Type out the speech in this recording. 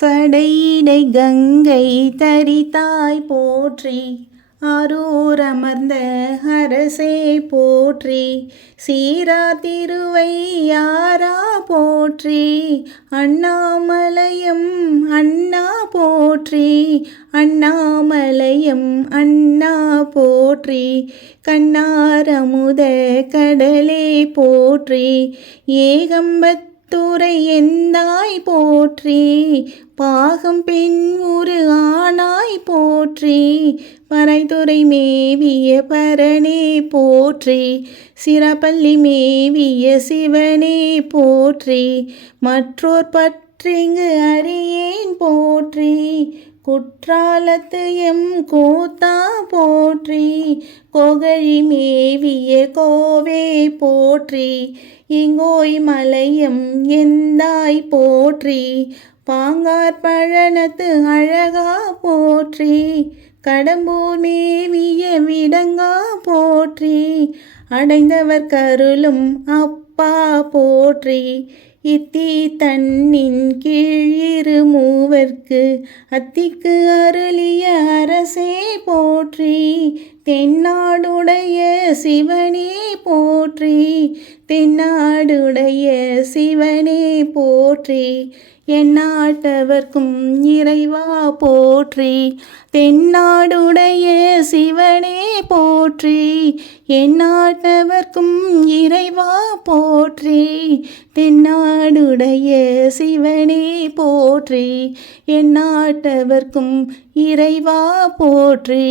சடையிடை கங்கை தரித்தாய் போற்றி, அரூரமர்ந்த அரசே போற்றி, சீரார் திருவையாரா போற்றி, அண்ணாமலையம் அண்ணா போற்றி, அண்ணாமலையம் அண்ணா போற்றி, கண்ணாரமுத கடலே போற்றி, ஏகம்பத்துரை எந்தாய் போற்றி, பாகம் பெண் உரு ஆனாய் போற்றி, பறைதுறை மேவிய பரனே போற்றி, சிறப்பள்ளி மேவிய சிவனே போற்றி, மற்றோர் பற்றிங்கு அறியேன் போற்றி, குற்றாலத்து எம் கூத்தா போற்றி, கொகழி மேவிய கோவே போற்றி, இங்கோய் மலையம் எந்தாய் போற்றி, பாங்கார் பழனத்து அழகா போற்றி, கடம்பூர் மேவிய விடங்கா போற்றி, அடைந்தவர் கருளும் அப்பா போற்றி, இத்தி தன்னின் கீழிரு மூவர்க்கு அத்திக்கு அருளிய அரசே போற்றி, தென்னாடுடைய சிவனே போற்றி, தென்னாடுடைய சிவனே போற்றி, எந்நாட்டவர்க்கும் இறைவா போற்றி, தென்னாடுடைய சிவனே போற்றி, எந்நாட்டவர்க்கும் இறைவா போற்றி, தென்னாடுடைய சிவனே போற்றி, எந்நாட்டவர்க்கும் இறைவா போற்றி.